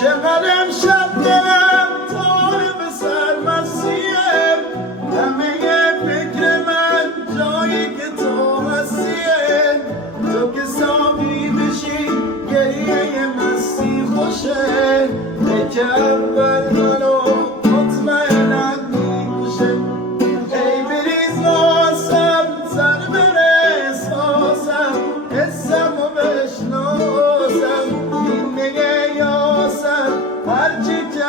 چقدر امشب دلم طالب سرمستیم همه فکر من جایی که تو هستیم تو که ساقی بشی گریه مستی خوشه که اول منو مطمئنم میکشه ای بریز واسم سر بره احساسم حسم و بشناسم این نگه یاسم هرچی